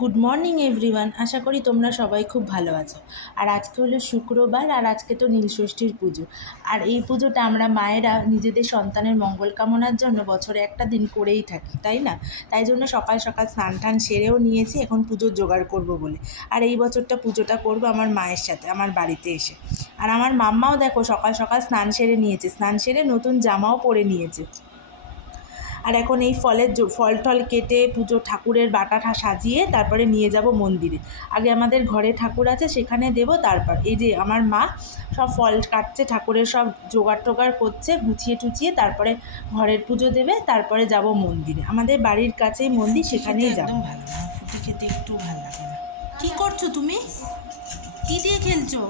Good morning everyone, আশা করি তোমরা সবাই খুব ভালো আছো। আর আজকে হলো শুক্রবার, আর আজকে তো নীলষষ্ঠীর পুজো। আর এই পুজোটা আমরা মায়েরা নিজেদের সন্তানের মঙ্গল কামনার জন্য বছরে একটা দিন করেই থাকি, তাই না? তাই জন্য সকাল সকাল স্নান টান সেরেও নিয়েছি এখন পুজোর জোগাড় করব বলে। আর এই বছরটা পুজোটা করব আমার মায়ের সাথে, আমার বাড়িতে এসে। আর আমার মাম্মাও দেখো সকাল সকাল স্নান সেরে নিয়েছে, স্নান সেরে নতুন জামাও পরে নিয়েছে। আর এখন এই ফল টল কেটে পুজো ঠাকুরের বাটাটা সাজিয়ে তারপরে নিয়ে যাব মন্দিরে। আগে আমাদের ঘরে ঠাকুর আছে, সেখানে দেব। তারপর এই যে আমার মা সব ফল কাটছে, ঠাকুরের সব জোগাড় টোগাড় করছে, গুছিয়ে টুচিয়ে তারপরে ঘরের পুজো দেবে, তারপরে যাব মন্দিরে। আমাদের বাড়ির কাছেই মন্দির, সেখানেই যাব। ভালো না, ফুটি খেতে একটু ভালো লাগে না। কী করছো তুমি? কী দিয়ে খেলছো?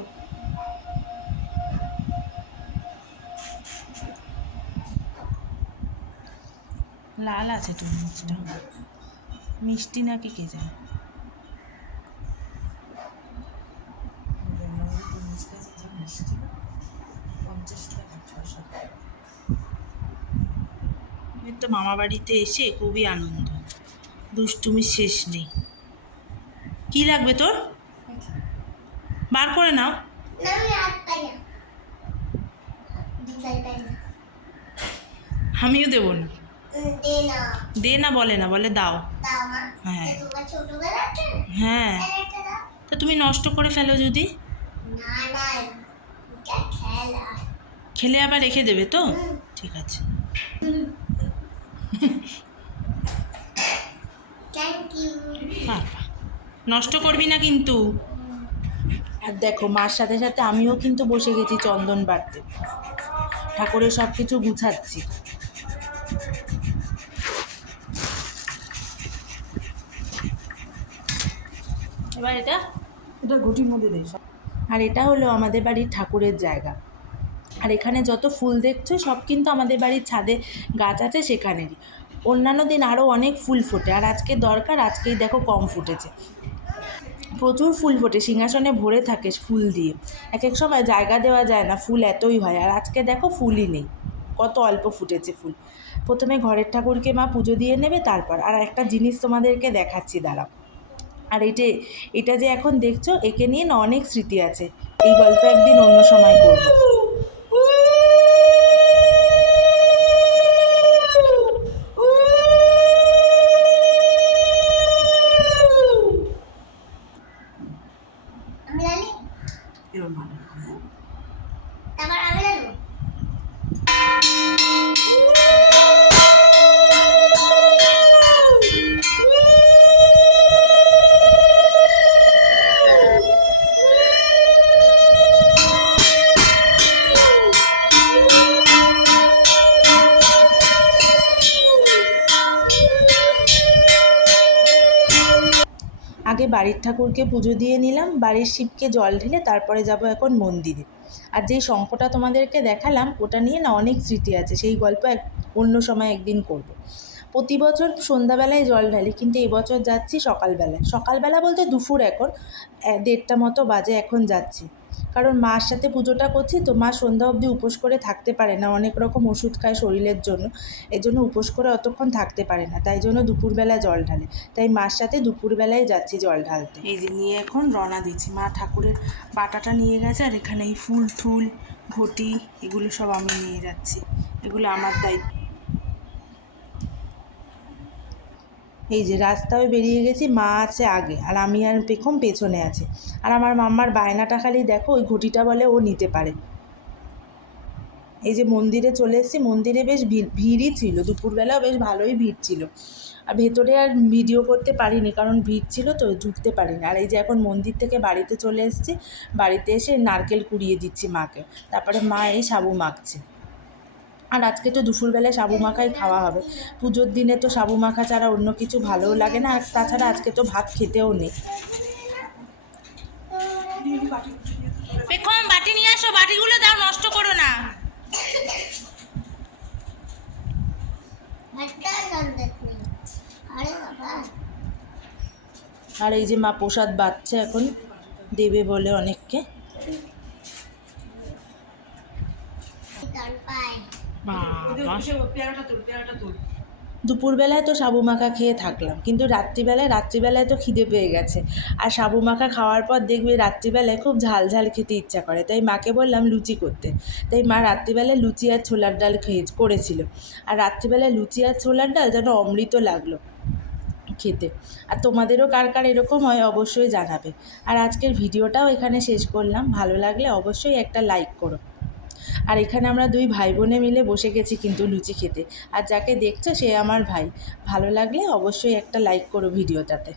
লাল আছে তরমুজটা, মিষ্টি নাকি কে জানে। তো মামা বাড়িতে এসে খুবই আনন্দ, দুষ্টুমির শেষ নেই। কি লাগবে তোর? বার করে নাও। আমিও দেবো না। দে না বলে না, বলে দাও। হ্যাঁ হ্যাঁ, তো তুমি নষ্ট করে ফেলো যদি। খেলে আবার রেখে দেবে তো? ঠিক আছে। নষ্ট করবি না কিন্তু। আর দেখো মার সাথে সাথে আমিও কিন্তু বসে গেছি চন্দন বাড়তে, ঠাকুরের সব কিছু গুছাচ্ছি। এবার এটা ঘটির মধ্যে দেয়। আর এটা হলো আমাদের বাড়ির ঠাকুরের জায়গা। আর এখানে যত ফুল দেখছো সব কিন্তু আমাদের বাড়ির ছাদে গাছ আছে সেখানেরই। অন্যান্য দিন আরও অনেক ফুল ফোটে, আর আজকে দরকার, আজকেই দেখো কম ফুটেছে। প্রচুর ফুল ফোটে, সিংহাসনে ভরে থাকে ফুল দিয়ে। এক এক সময় জায়গা দেওয়া যায় না, ফুল এতই হয়। আর আজকে দেখো ফুলই নেই, কত অল্প ফুটেছে ফুল। প্রথমে ঘরের ঠাকুরকে মা পুজো দিয়ে নেবে, তারপর আর একটা জিনিস তোমাদেরকে দেখাচ্ছি, দাঁড়াও। আর এটা যে এখন দেখছো, একে নিয়ে না অনেক স্মৃতি আছে। এই গল্প একদিন অন্য সময় করবো। আগে বাড়ির ঠাকুরকে পুজো দিয়ে নিলাম, বাড়ির শিবকে জল ঢেলে তারপরে যাব এখন মন্দিরে। আর যেই শঙ্খটা তোমাদেরকে দেখালাম, ওটা নিয়ে না অনেক স্মৃতি আছে, সেই গল্প অন্য সময় একদিন করব। প্রতি বছর সন্ধ্যাবেলায় জল ঢালি, কিন্তু এবছর যাচ্ছি সকালবেলায়। সকালবেলা বলতে দুপুর এখন 1:30টা মতো বাজে, এখন যাচ্ছি। কারণ মার সাথে পুজোটা করছি তো, মা সন্ধ্যা অবধি উপোস করে থাকতে পারে না, অনেক রকম ওষুধ খায় শরীরের জন্য। এজন্য উপোস করে অতক্ষণ থাকতে পারে না, তাই জন্য দুপুরবেলা জল ঢালে। তাই মার সাথে দুপুরবেলায় যাচ্ছি জল ঢালতে। এই যে নিয়ে এখন রওনা দিচ্ছি। মা ঠাকুরের বাটাটা নিয়ে গেছে, আর এখানে এই ফুল টুল ঘটি এগুলো সব আমি নিয়ে যাচ্ছি, এগুলো আমার দায়িত্ব। এই যে রাস্তায় বেরিয়ে গেছি, মা আছে আগে আর আমি আর পেছনে আছে। আর আমার মাম্মার বায়নাটা খালি দেখো, ওই ঘটিটা বলে ও নিতে পারে। এই যে মন্দিরে চলে এসেছি, মন্দিরে বেশ ভিড়ই ছিল, দুপুরবেলাও বেশ ভালোই ভিড় ছিল। আর ভেতরে আর ভিডিও করতে পারিনি, কারণ ভিড় ছিল তো, ঢুকতে পারিনি। আর এই যে এখন মন্দির থেকে বাড়িতে চলে এসেছি, বাড়িতে এসে নারকেল কুড়িয়ে দিচ্ছি মাকে, তারপরে মা এই সাবু মাখছে। আর আজকে তো দুপুরবেলায় সাবু মাখাই খাওয়া হবে। পুজোর দিনে তো সাবু মাখা ছাড়া অন্য কিছু ভালোও লাগে না, আর তাছাড়া আজকে তো ভাত খেতেও নেই। পেখম বাটি নিয়ে আসো, বাটিগুলো দাও, নষ্ট করো না। আর এই যে মা প্রসাদ বাড়ছে, এখন দেবে বলে অনেককে। দুপুরবেলায় তো সাবু মাখা খেয়ে থাকলাম, কিন্তু রাত্রিবেলায় তো খিদে পেয়ে গেছে। আর সাবু মাখা খাওয়ার পর দেখবে রাত্রিবেলায় খুব ঝাল ঝাল খেতে ইচ্ছা করে, তাই মাকে বললাম লুচি করতে। তাই মা রাত্রিবেলায় লুচি আর ছোলার ডাল করেছিল। আর রাত্রিবেলায় লুচি আর ছোলার ডাল যেন অমৃত লাগলো খেতে। আর তোমাদেরও কার কার এরকম হয় অবশ্যই জানাবে। আর আজকের ভিডিওটাও এখানে শেষ করলাম, ভালো লাগলে অবশ্যই একটা লাইক করো। আর এখানে আমরা দুই ভাই বোনে মিলে বসে গেছি কিন্তু লুচি খেতে। আর যাকে দেখছো সে আমার ভাই। ভালো লাগলে অবশ্যই একটা লাইক করো ভিডিওটাতে।